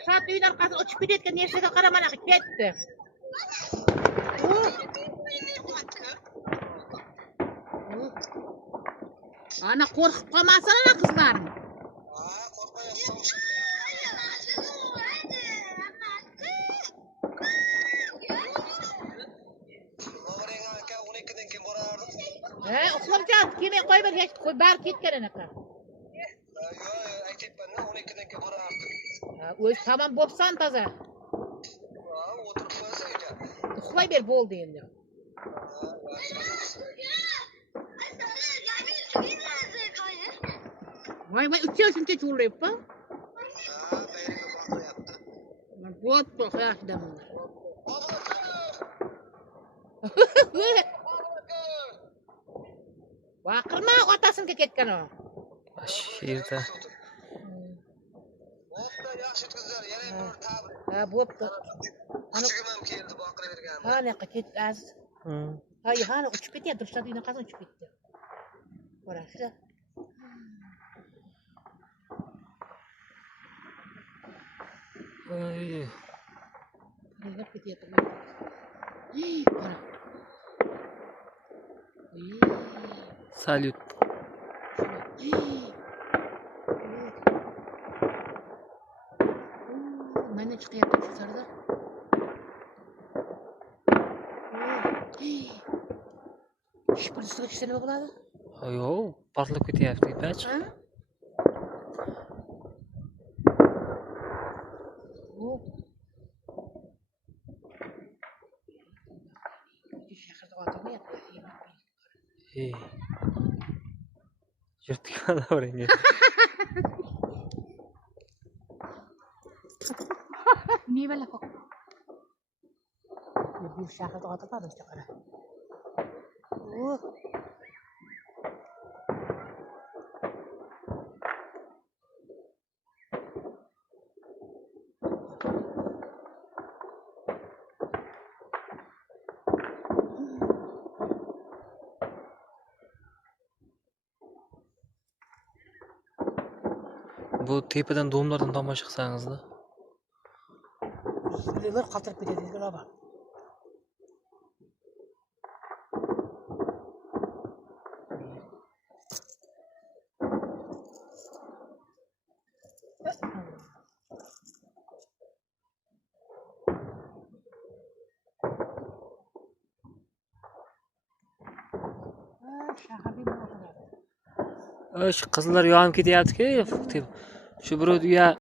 Saat uyun arkasına uçup gidetken yerine karamana gitti. Ana korkup kalmasana kızlarım. Uxlabcan, kime qo'y bir hech qo'y bar ketgan aka. O'z tamam bo'psan toza. Uxlay ber bo'ldi endi. Voy 3 yoshimcha cho'llayapti. Bo'pti, yaxshi bunlar. Vaqirma otasiniga ketgan o. Shirda. Ha, bo'pti. Ana ha, naqa ketdi aziz. Ha, yana uchib ketyapti, turishdan uydan qazon uchib ketdi. Qarashsa. Oy. Nega ketyapti? Qara. Salyut. Mana chiqyapti shu sarda. Shpilsiga tushsa nima bo'ladi? Yo'q, portlab ketyapti, bach. Shaharda otilmayapti. Yirtgan o'ringa. Mevalar qoq. Bu shaharda otiladi işte qara. Bu tepadan domlardan tomosha qilsangiz-da. Ular qaltirib ketadi, qaraba. Shu qizlar yonib ketyapti-ku. Shu birovni uya